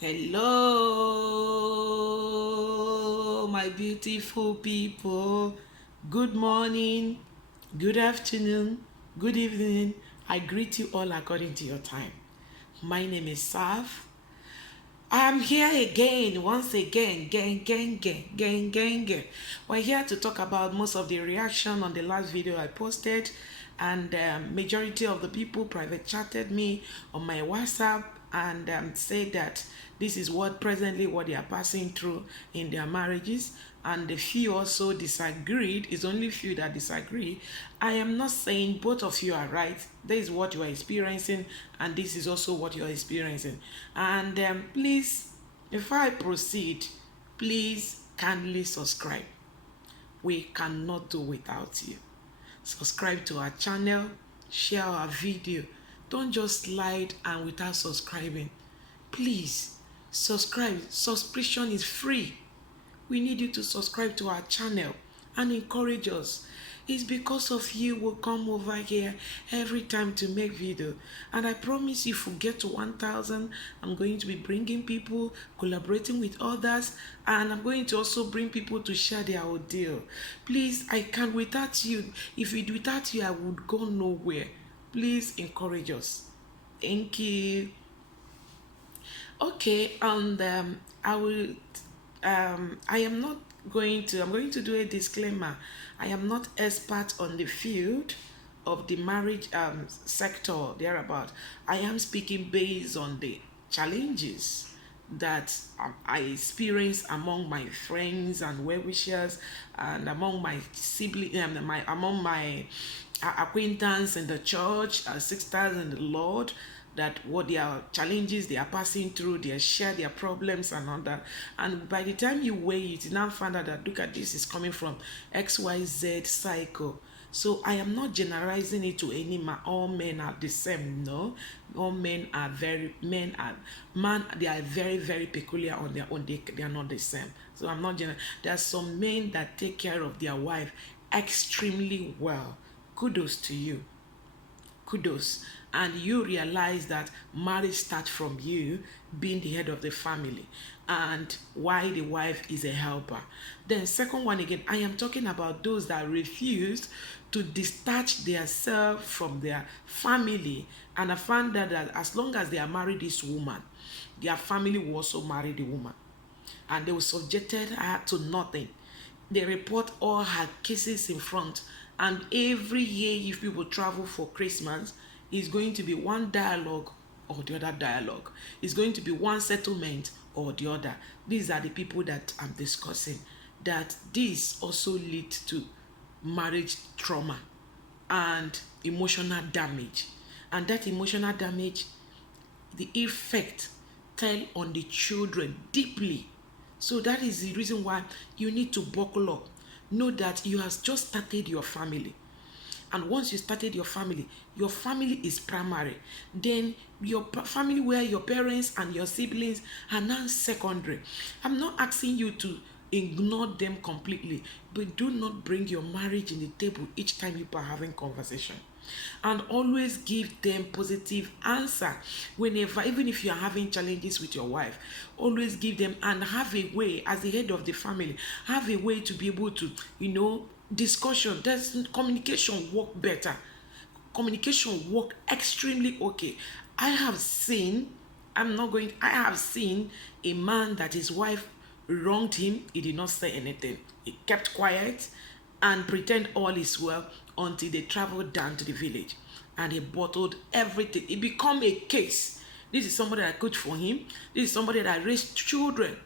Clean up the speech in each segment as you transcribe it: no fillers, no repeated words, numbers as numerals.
Hello, my beautiful people. Good morning, good afternoon, good evening. I greet you all according to your time. My name is Saf. I'm here again, once again, gang. We're here to talk about most of the reaction on the last video I posted, and majority of the people private chatted me on my WhatsApp and said that this is what they are passing through in their marriages, and the few also disagreed. It's only few that disagree. I am not saying both of you are right. This is what you are experiencing, and this is also what you are experiencing. And please, before I proceed, please kindly subscribe. We cannot do without you. Subscribe to our channel, share our video. Don't just slide and without subscribing. Please subscribe. Subscription is free. We need you to subscribe to our channel and encourage us. It's because of you will come over here every time to make video. And I promise if we get to 1,000, I'm going to be bringing people, collaborating with others, and I'm going to also bring people to share their audio. Please, I can't without you. Without you, I would go nowhere. Please encourage us. Thank you. Okay, and I will. I am not going to. I'm going to do a disclaimer. I am not expert on the field of the marriage sector thereabout. I am speaking based on the challenges that I experience among my friends and well-wishers and among my siblings, among my acquaintance in the church, sisters in the Lord, that what their challenges they are passing through, they share their problems and all that. And by the time you weigh it, you now find out that look at this is coming from XYZ cycle. So I am not generalizing it to any man. All men are the same. No, all men are they are very peculiar on their own. They are not the same. So I'm not general. There are some men that take care of their wife extremely well. Kudos to you. Kudos. And you realize that marriage starts from you being the head of the family and why the wife is a helper. Then second one again, I am talking about those that refuse to detach themselves from their family, and I found that as long as they are married this woman, their family will also marry the woman, and they will subjected her to nothing. They report all her cases in front, and every year if people travel for Christmas, it's going to be one dialogue or the other dialogue. It's going to be one settlement or the other. These are the people that I'm discussing. That this also leads to marriage trauma and emotional damage. And that emotional damage, the effect tell on the children deeply. So that is the reason why you need to buckle up. Know that you have just started your family. And once you started your family is primary. Then your family where your parents and your siblings are now secondary. I'm not asking you to ignore them completely, but do not bring your marriage in the table each time you are having conversation. And always give them positive answer whenever, even if you are having challenges with your wife, always give them, and have a way as the head of the family, have a way to be able to, discussion. There's communication work better. Communication work extremely okay. I have seen, I have seen a man that his wife wronged him. He did not say anything. He kept quiet and pretend all is well until they traveled down to the village, and he bottled everything. It become a case. This is somebody that cooked for him. This is somebody that raised children,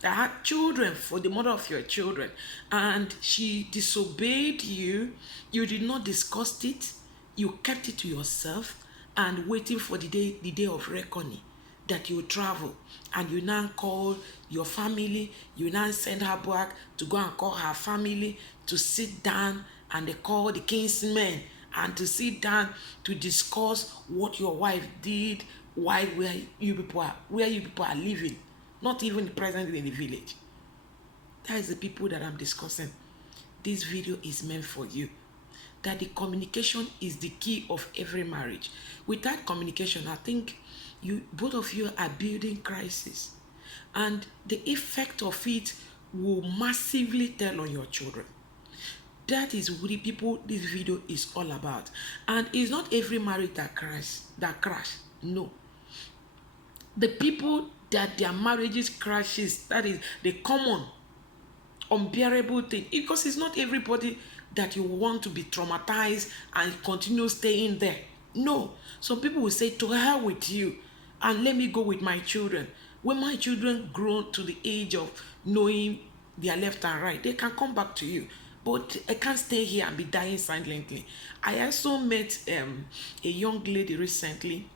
that had children for the mother of your children, and she disobeyed you. You did not discuss it. You kept it to yourself and waiting for the day of reckoning, that you travel, and you now call your family. You now send her back to go and call her family to sit down, and they call the kinsmen and to sit down to discuss what your wife did, where you people are living, not even present in the village. That is the people that I'm discussing. This video is meant for you. That the communication is the key of every marriage. Without communication, I think You both of you are building crisis, and the effect of it will massively tell on your children. That is what the people this video is all about. And it's not every marriage that crash. No. The people that their marriages crashes, that is the common unbearable thing, because it's not everybody that you want to be traumatized and continue staying there. No, some people will say, to hell with you and let me go with my children. When my children grow to the age of knowing their left and right, they can come back to you, but I can't stay here and be dying silently. I also met a young lady recently.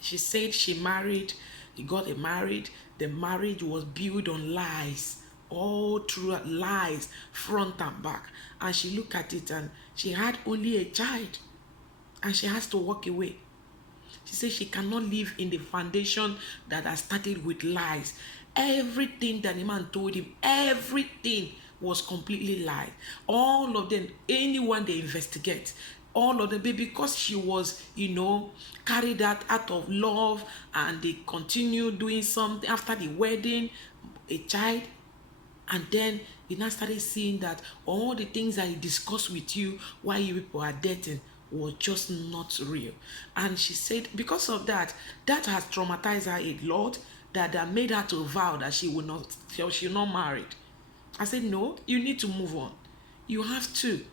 She said she married, he got married. The marriage was built on lies, all through lies, front and back. And she looked at it and she had only a child and she has to walk away. She said she cannot live in the foundation that has started with lies. Everything that the man told him, everything was completely lie. All of them, anyone they investigate, all of them, because she was, carried out of love, and they continue doing something after the wedding, a child, and then he now started seeing that all the things that he discussed with you while you people are dating was just not real. And she said because of that, that has traumatized her a lot, that made her to vow that she will not marry. I said, no, you need to move on. You have to.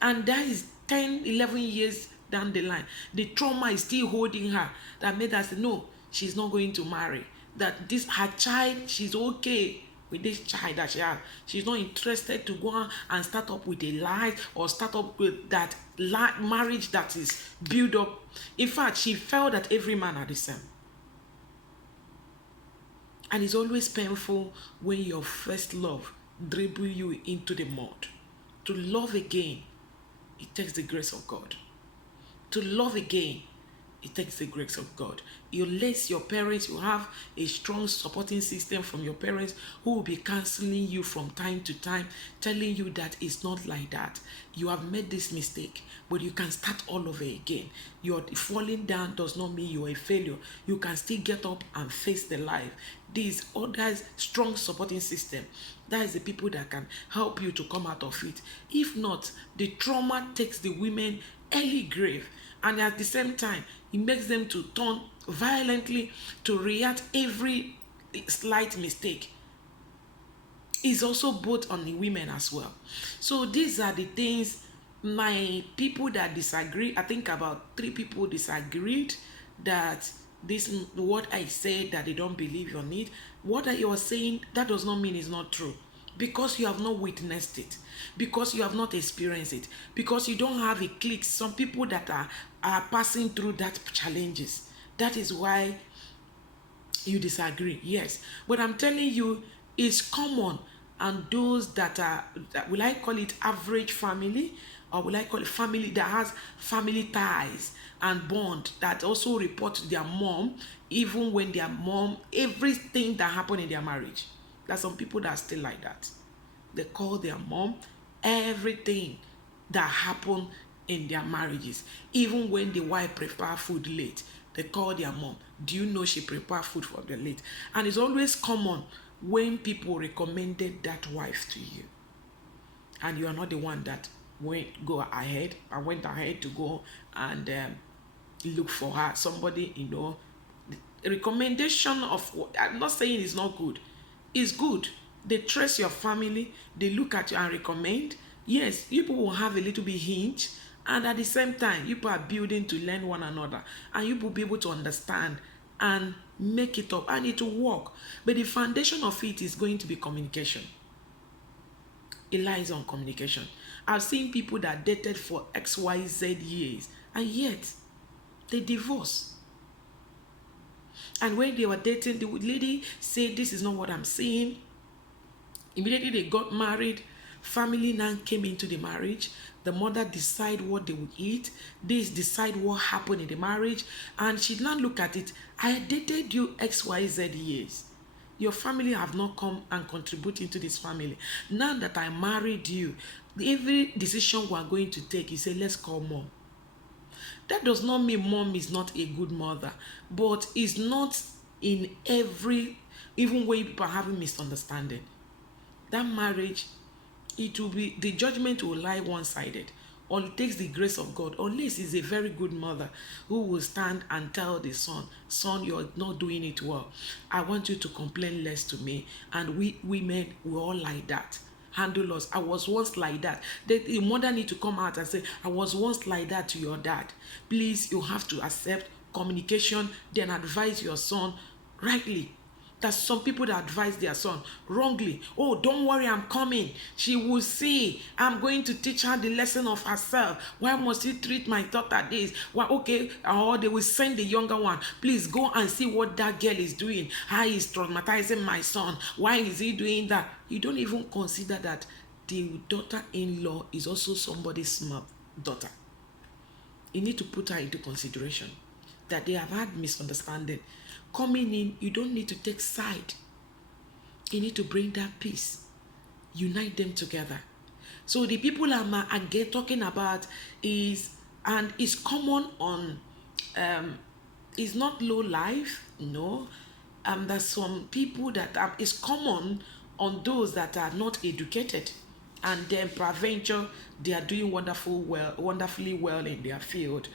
And that is 10, 11 years down the line. The trauma is still holding her, that made her say, no, she's not going to marry. That this, her child, she's okay with this child that she has. She's not interested to go on and start up with a lie, or start up with that marriage that is built up. In fact, she felt that every man are the same. And it's always painful when your first love dribble you into the mud. To love again, it takes the grace of God. To love again, it takes the grace of God. Unless your parents, you have a strong supporting system from your parents who will be counseling you from time to time, telling you that it's not like that. You have made this mistake, but you can start all over again. Your falling down does not mean you're a failure. You can still get up and face the life. This other strong supporting system, that is the people that can help you to come out of it. If not, the trauma takes the women early grave, and at the same time it makes them to turn violently, to react every slight mistake. Is also both on the women as well. So these are the things. My people that disagree, I think about 3 people disagreed that this what I said, that they don't believe on it. What you are saying, that does not mean it's not true, because you have not witnessed it, because you have not experienced it, because you don't have a clique. Some people that are passing through that challenges. That is why you disagree. Yes, but I'm telling you, it's common. And those that are, will I call it average family, or will I call it family that has family ties and bond, that also report to their mom, even when their mom, everything that happened in their marriage. There's some people that are still like that. They call their mom everything that happened in their marriages. Even when the wife prepare food late, they call their mom. Do you know she prepare food for the late? And it's always common when people recommended that wife to you, and you are not the one that went ahead to go and look for her. Somebody, the recommendation of, I'm not saying it's not good, it's good. They trace your family, they look at you and recommend. Yes, you people will have a little bit hint, and at the same time, you people are building to learn one another, and you will be able to understand and make it up, and it will work. But the foundation of it is going to be communication. It lies on communication. I've seen people that dated for XYZ years, and yet they divorce. And when they were dating, the lady said, this is not what I'm seeing. Immediately they got married. Family now came into the marriage. The mother decide what they would eat. This decide what happened in the marriage. And she now look at it. I dated you XYZ years. Your family have not come and contribute into this family. Now that I married you, every decision we are going to take, you say, let's call mom. That does not mean mom is not a good mother, but it's not in every, even when people are having misunderstanding. That marriage, it will be, the judgment will lie one-sided, or it takes the grace of God, unless he's a very good mother who will stand and tell the son, you're not doing it well. I want you to complain less to me. And we women, we all like that. Handle us. I was once like that. The mother need to come out and say, I was once like that to your dad. Please, you have to accept communication, then advise your son rightly. There's some people that advise their son wrongly. Oh, don't worry, I'm coming. She will see. I'm going to teach her the lesson of herself. Why must you treat my daughter this? Well, okay, or they will send the younger one. Please go and see what that girl is doing. How he's traumatizing my son. Why is he doing that? You don't even consider that the daughter-in-law is also somebody's daughter. You need to put her into consideration that they have had misunderstanding. Coming in, you don't need to take side. You need to bring that peace. Unite them together. So the people I'm again talking about is, and it's common on, it's not low life, no. There's some people that it's common on those that are not educated, and then peradventure they are doing wonderfully well in their field.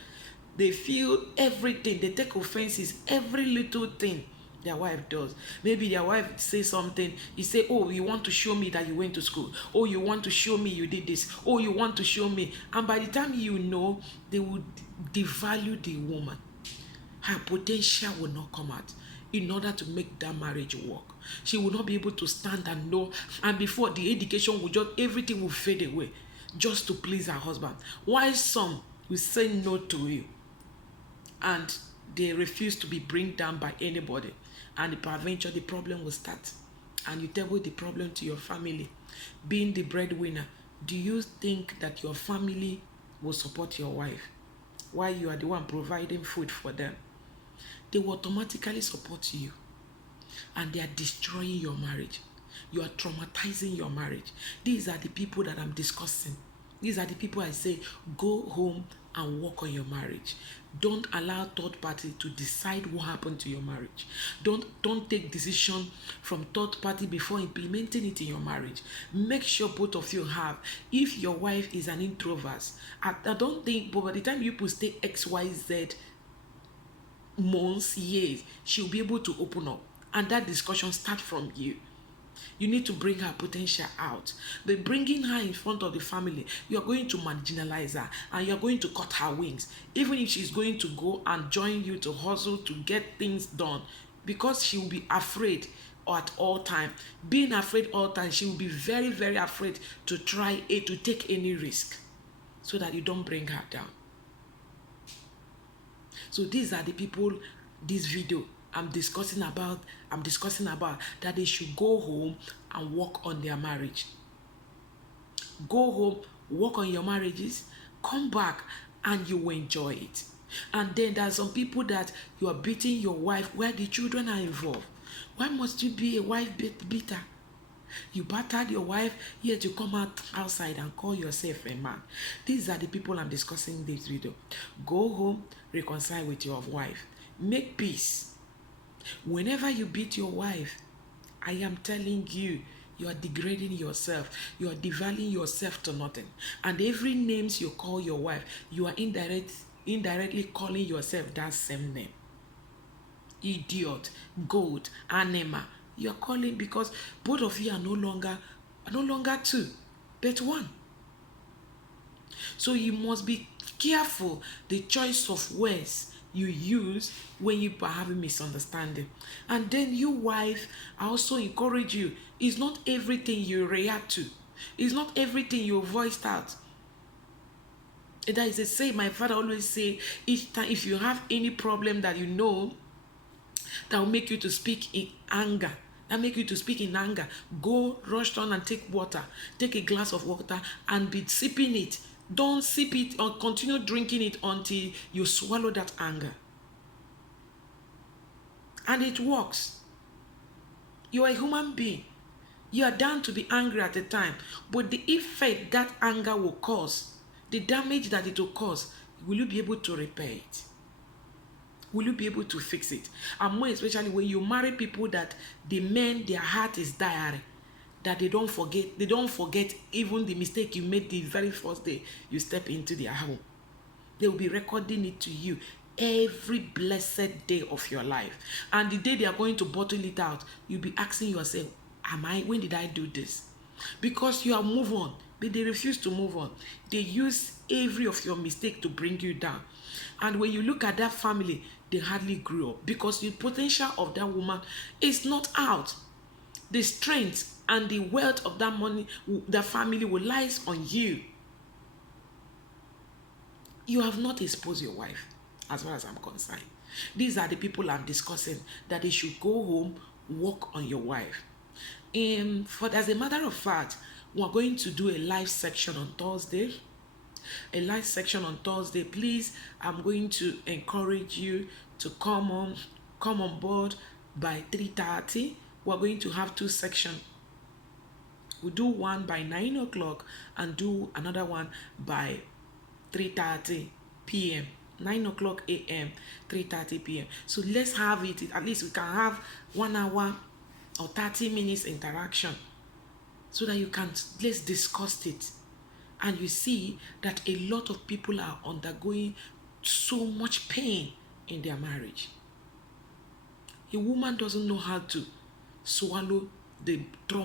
They feel everything, they take offenses every little thing their wife does. Maybe their wife say something, you say, oh, you want to show me that you went to school, oh, you want to show me you did this, oh, you want to show me. And by the time you know, they would devalue the woman. Her potential will not come out in order to make that marriage work. She will not be able to stand and know, and before the education will just, everything will fade away just to please her husband. While some will say no to you, and they refuse to be bring down by anybody, and peradventure the problem will start, and you table the problem to your family. Being the breadwinner, do you think that your family will support your wife while you are the one providing food for them? They will automatically support you, and they are destroying your marriage. You are traumatizing your marriage. These are the people that I'm discussing. These are the people I say, go home and work on your marriage. Don't allow third party to decide what happened to your marriage. Don't take decision from third party before implementing it in your marriage. Make sure both of you have. If your wife is an introvert, I don't think, but by the time you put stay XYZ months, years, she'll be able to open up. And that discussion starts from you. You need to bring her potential out. By bringing her in front of the family, you're going to marginalize her, and you're going to cut her wings. Even if she's going to go and join you to hustle to get things done, because she will be afraid at all time. Being afraid all time, she will be very, very afraid to to take any risk, so that you don't bring her down. So these are the people this video I'm discussing about that they should go home and work on their marriage. Go home, work on your marriages, come back, and you will enjoy it. And then there are some people that you are beating your wife where the children are involved. Why must you be a wife beater? You battered your wife, yet you come outside and call yourself a man. These are the people I'm discussing in this video. Go home, reconcile with your wife, make peace. Whenever you beat your wife, I am telling you, you are degrading yourself. You are devaluing yourself to nothing. And every names you call your wife, you are indirectly calling yourself that same name. Idiot, goat, animal. You are calling, because both of you are no longer two, but one. So you must be careful the choice of words you use when you are having misunderstanding. And then you wife, I also encourage you, it's not everything you react to. It's not everything you voiced out. And that is a say my father always say, each time if you have any problem that you know that will make you to speak in anger, go rush down and take water. Take a glass of water and be sipping it. Don't sip it or continue drinking it until you swallow that anger. And it works. You are a human being. You are down to be angry at a time. But the effect that anger will cause, the damage that it will cause, Will you be able to repair it? Will you be able to fix it? And more especially when you marry people that the men, their heart is diary, that they don't forget even the mistake you made the very first day you step into their home. They will be recording it to you every blessed day of your life. And the day they are going to bottle it out, you'll be asking yourself, when did I do this? Because you have moved on, but they refuse to move on. They use every of your mistake to bring you down. And when you look at that family, they hardly grew up because the potential of that woman is not out. The strength and the wealth of that money, that family will lies on you. You have not exposed your wife, as far as I'm concerned. These are the people I'm discussing, that they should go home, work on your wife. As a matter of fact, we're going to do a live section on Thursday. Please, I'm going to encourage you to come on board by 3:30. We're going to have 2 sections. We'll do one by 9 o'clock and do another one by 3:30 p.m. 9 o'clock a.m. 3:30 p.m. So let's have it. At least we can have 1 hour or 30 minutes interaction, so that let's discuss it. And you see that a lot of people are undergoing so much pain in their marriage. A woman doesn't know how to swallow the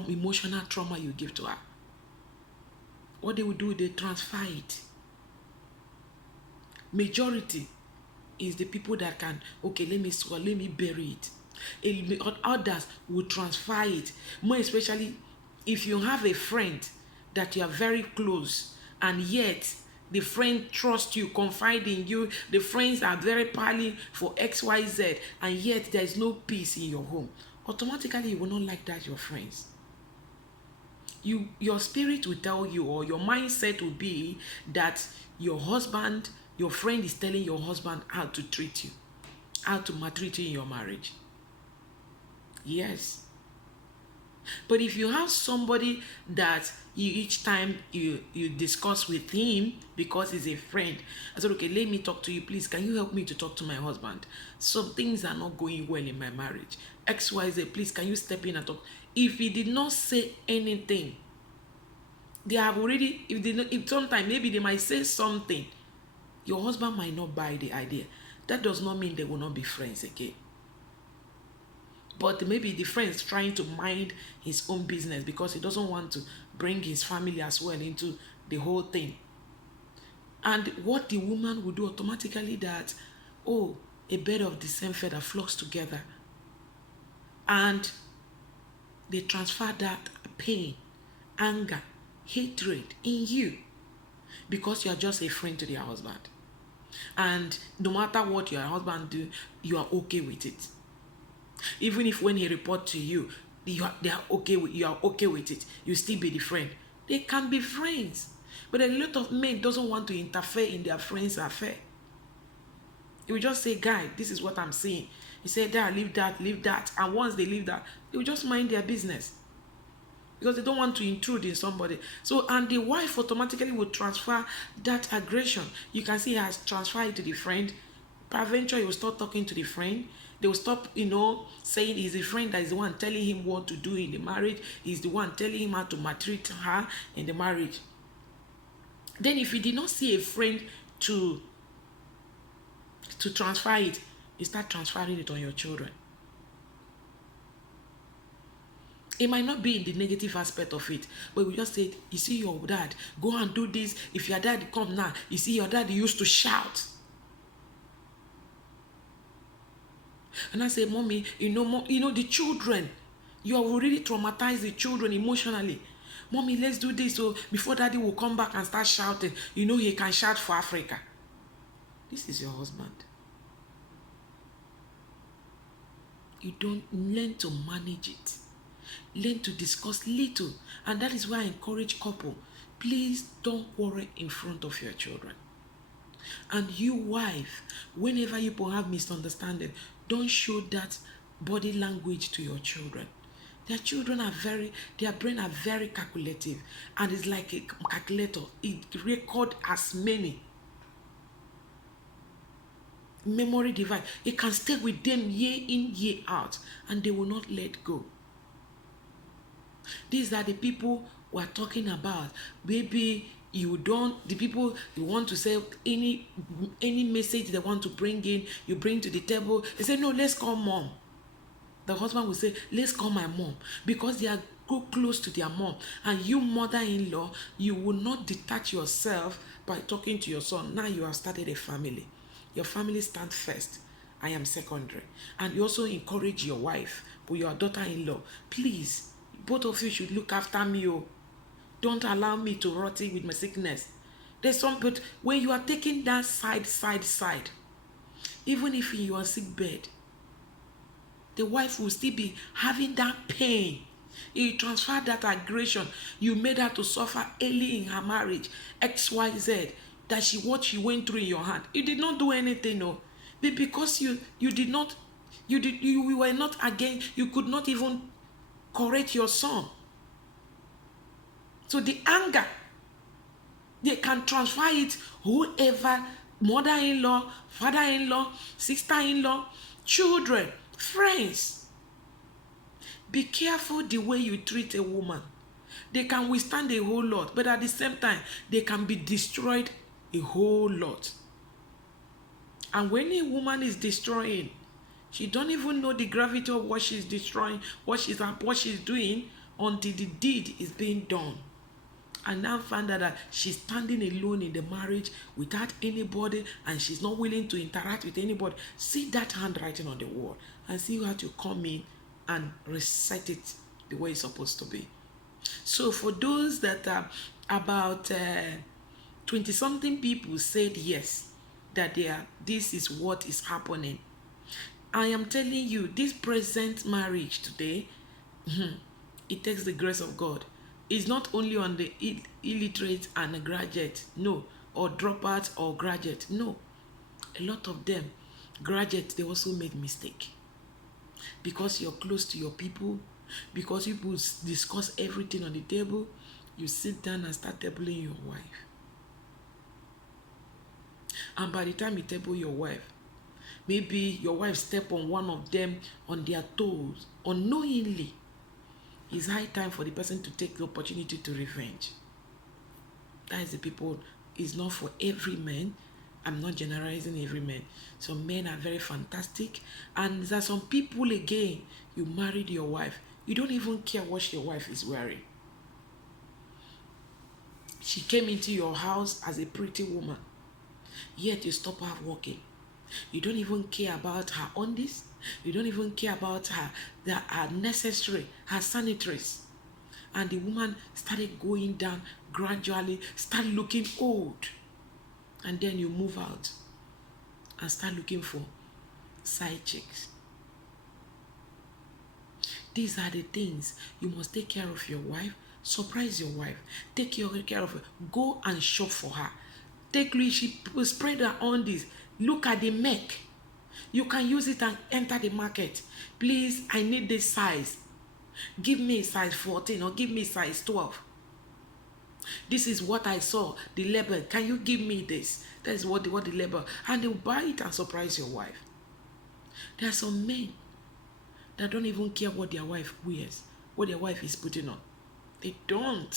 emotional trauma you give to her. What they will do, they transfer it. Majority is the people that can, okay, let me bury it. Others will transfer it. More especially if you have a friend that you are very close, and yet the friend trusts you, confide in you, the friends are very piling for XYZ, and yet there is no peace in your home. Automatically you will not like that your friends. Your spirit will tell you, or your mindset will be that your friend is telling your husband how to treat you, how to maltreat you in your marriage. Yes. But if you have somebody that each time you discuss with him, because he's a friend, I said, okay, let me talk to you, please, can you help me to talk to my husband? Some things are not going well in my marriage. XYZ, please, can you step in and talk? If he did not say anything, they have already, if sometimes maybe they might say something, your husband might not buy the idea. That does not mean they will not be friends again. But maybe the friend is trying to mind his own business because he doesn't want to bring his family as well into the whole thing. And what the woman will do automatically, that, a bed of the same feather flocks together. And they transfer that pain, anger, hatred in you, because you are just a friend to their husband. And no matter what your husband do, you are okay with it. Even if when he report to you, you are okay with it, you still be the friend. They can be friends, but a lot of men doesn't want to interfere in their friends' affair. He will just say, guy, this is what I'm seeing. He said, Dad, leave that. And once they leave that, they will just mind their business, because they don't want to intrude in somebody. So, and the wife automatically will transfer that aggression. You can see he has transferred it to the friend. Peradventure, he will start talking to the friend. They will stop, saying he's the friend that is the one telling him what to do in the marriage. He's the one telling him how to maltreat her in the marriage. Then if he did not see a friend to transfer it, you start transferring it on your children. It might not be in the negative aspect of it, but we just said, you see your dad, go and do this. If your dad come now, you see your dad used to shout. And I say, Mommy, the children, you have already traumatized the children emotionally. Mommy, let's do this, so before Daddy will come back and start shouting, he can shout for Africa. This is your husband. You don't learn to manage it. Learn to discuss little. And that is why I encourage couple, please don't quarrel in front of your children. And you, wife, whenever you have misunderstanding, don't show that body language to your children. Their brain are very calculative, and it's like a calculator. It records as many. memory device. It can stay with them year in, year out, and they will not let go. These are the people we're talking about. Maybe you don't, the people you want to say any message they want to bring in, you bring to the table. They say, no, let's call mom. The husband will say, let's call my mom, because they are go close to their mom. And you, mother-in-law, you will not detach yourself by talking to your son. Now you have started a family. Your family stands first. I am secondary. And you also encourage your wife or your daughter-in-law, please, both of you should look after me. Oh. Don't allow me to rot with my sickness. There's some, but when you are taking that side, even if in your sick bed, the wife will still be having that pain. You transferred that aggression. You made her to suffer early in her marriage. XYZ. That what she went through in your hand. You did not do anything, no. But because you were not again, you could not even correct your son. So the anger, they can transfer it whoever, mother-in-law, father-in-law, sister-in-law, children, friends. Be careful the way you treat a woman. They can withstand a whole lot, but at the same time, they can be destroyed a whole lot. And when a woman is destroying, she don't even know the gravity of what she's destroying, what she's doing, until the deed is being done. And now find out that she's standing alone in the marriage without anybody, and she's not willing to interact with anybody. See that handwriting on the wall and see how to come in and recite it the way it's supposed to be. So for those that are about 20-something people said yes, that this is what is happening. I am telling you, this present marriage today, it takes the grace of God. It's not only on the illiterate and a graduate, no, or dropout or graduate, no. A lot of them, graduates, they also make mistake. Because you're close to your people, because people discuss everything on the table, you sit down and start tabling your wife. And by the time you table your wife, maybe your wife step on one of them on their toes unknowingly. It's high time for the person to take the opportunity to revenge. That is the people. It's not for every man. I'm not generalizing every man. Some men are very fantastic. And there are some people, again, you married your wife. You don't even care what your wife is wearing. She came into your house as a pretty woman. Yet you stop her walking. You don't even care about her undies. You don't even care about her necessary, her sanitaries. And the woman started going down gradually, start looking old. And then you move out and start looking for side chicks. These are the things. You must take care of your wife. Surprise your wife. Take care of her. Go and shop for her. She spread her undies. Look at the neck. You can use it and enter the market. Please, I need this size. Give me a size 14 or give me size 12. This is what I saw, the label. Can you give me this? That is what the label. And they'll buy it and surprise your wife. There are some men that don't even care what their wife wears, what their wife is putting on. They don't.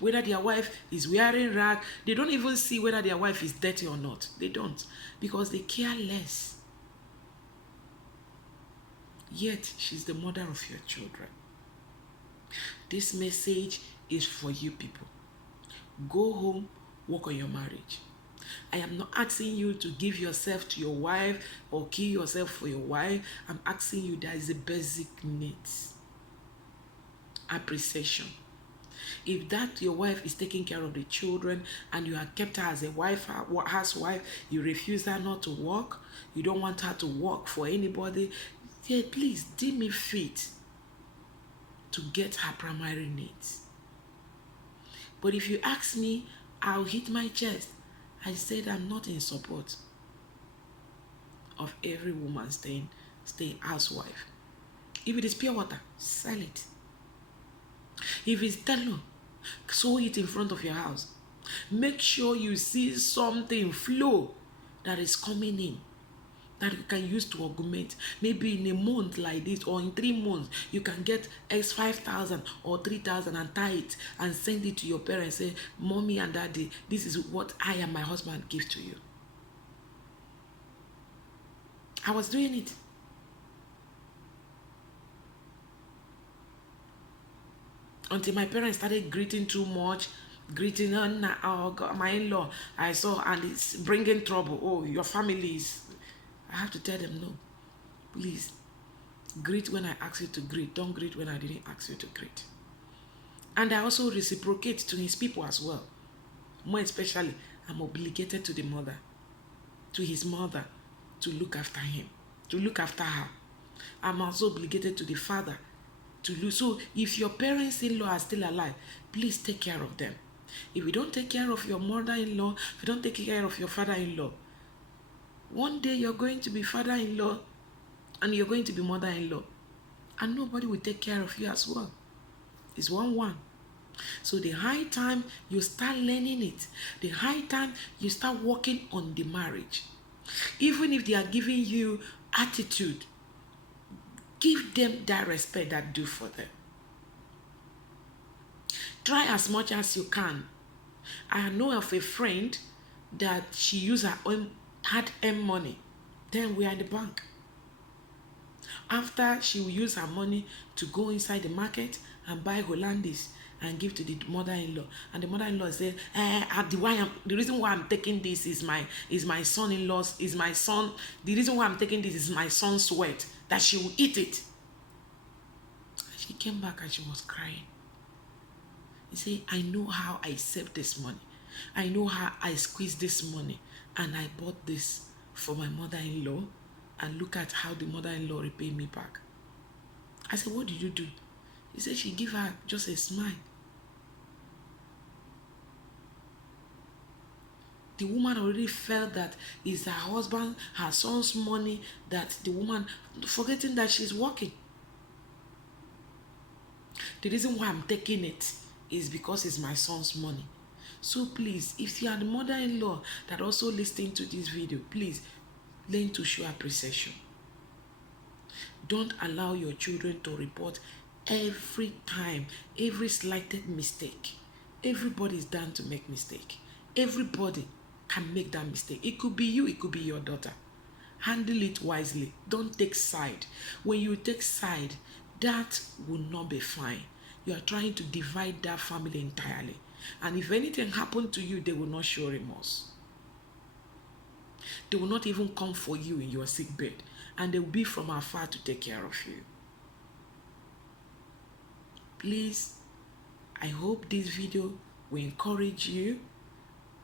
Whether their wife is wearing rag, they don't even see whether their wife is dirty or not. They don't, because they care less. Yet, she's the mother of your children. This message is for you people. Go home, work on your marriage. I am not asking you to give yourself to your wife or kill yourself for your wife. I'm asking you, that is a basic needs. Appreciation. If that your wife is taking care of the children and you have kept her as a housewife, you refuse her not to work, you don't want her to work for anybody, yeah, please deem me fit to get her primary needs. But if you ask me, I'll hit my chest. I said I'm not in support of every woman staying housewife. If it is pure water, sell it. If it's tello, sow it in front of your house. Make sure you see something flow that is coming in that you can use to augment. Maybe in a month like this, or in 3 months, you can get X 5,000 or 3,000 and tie it and send it to your parents. Say, Mommy and Daddy, this is what I and my husband give to you. I was doing it. Until my parents started greeting too much, greeting, oh God, my in-law, I saw, and it's bringing trouble. Oh, your family is. I have to tell them, no, please, greet when I ask you to greet. Don't greet when I didn't ask you to greet. And I also reciprocate to his people as well. More especially, I'm obligated to the mother, to his mother, to look after him, to look after her. I'm also obligated to the father to look. So if your parents-in-law are still alive, please take care of them. If you don't take care of your mother-in-law, if you don't take care of your father-in-law, one day you're going to be father-in-law and you're going to be mother-in-law, and nobody will take care of you as well. It's 1-1. So the high time you start learning it, the high time you start working on the marriage. Even if they are giving you attitude, give them that respect that due for them. Try as much as you can. I know of a friend that she used her own hard-earned money. Then we are in the bank. After she will use her money to go inside the market and buy Hollandis and give to the mother-in-law, and the mother-in-law said, the reason why I'm taking this is my son-in-law's, is my son. The reason why I'm taking this is my son's sweat, that she will eat it. She came back and she was crying. He said, I know how I saved this money. I know how I squeezed this money, and I bought this for my mother-in-law, and look at how the mother-in-law repaid me back. I said, what did you do? He said, she gave her just a smile. The woman already felt that it's her husband, her son's money, that the woman, forgetting that she's working. The reason why I'm taking it is because it's my son's money. So please, if you are the mother-in-law that also listening to this video, please learn to show appreciation. Don't allow your children to report every time, every slighted mistake. Everybody is down to make mistake. Everybody can make that mistake. It could be you, it could be your daughter. Handle it wisely. Don't take side. When you take side, that will not be fine. You are trying to divide that family entirely. And if anything happened to you, they will not show remorse. They will not even come for you in your sick bed, and they will be from afar to take care of you. Please, I hope this video will encourage you,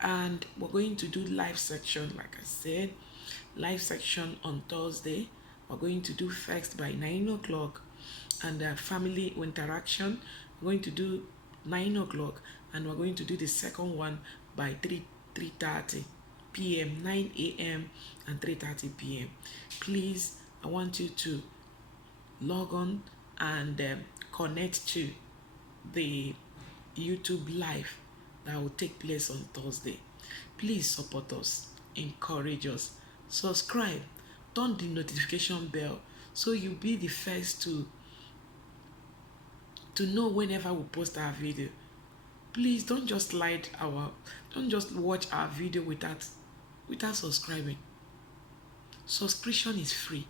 and we're going to do live section, like I said, live section on Thursday. We're going to do first by 9 o'clock, and family interaction, we're going to do 9 o'clock, and we're going to do the second one by 3:30 p.m., 9 a.m. and 3:30 p.m. Please, I want you to log on and connect to the YouTube live that will take place on Thursday. Please support us, encourage us, subscribe, turn the notification bell so you'll be the first to know whenever we post our video. Please don't just watch our video without subscribing. Subscription is free.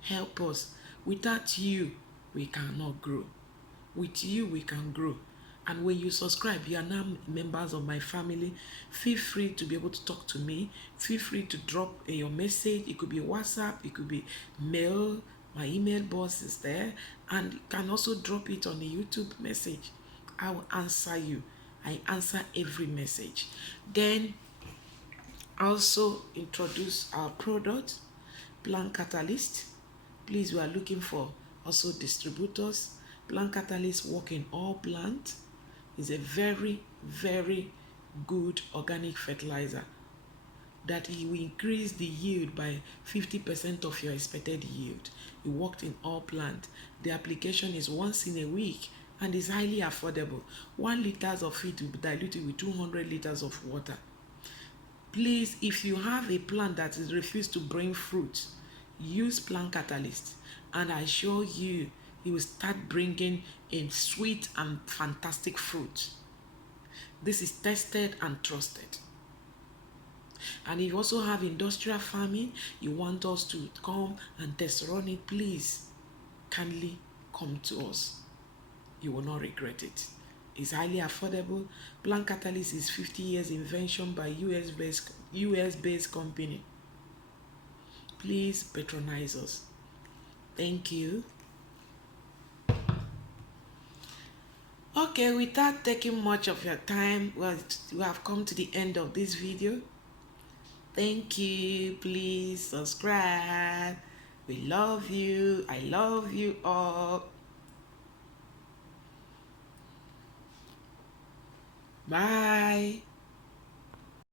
Help us. Without you, we cannot grow. With you, we can grow. And when you subscribe, you are now members of my family. Feel free to be able to talk to me. Feel free to drop your message. It could be WhatsApp, it could be mail. My email box is there. And you can also drop it on the YouTube message. I will answer you. I answer every message. Then also introduce our product, Plant Catalyst. Please, we are looking for also distributors. Plant Catalyst work in all plants. Is a very, very good organic fertilizer that it will increase the yield by 50% of your expected yield. It worked in all plants. The application is once in a week and is highly affordable. 1 liter of it will be diluted with 200 liters of water. Please, if you have a plant that is refused to bring fruit, use plant catalyst, and I assure you, it will start bringing in sweet and fantastic fruit. This is tested and trusted. And if you also have industrial farming, you want us to come and test run it, please kindly come to us. You will not regret it. It's highly affordable. Plant Catalyst is 50 years invention by US-based company. Please patronize us. Thank you. Okay, without taking much of your time, well, we have come to the end of this video. Thank you. Please subscribe. We love you. I love you all. Bye.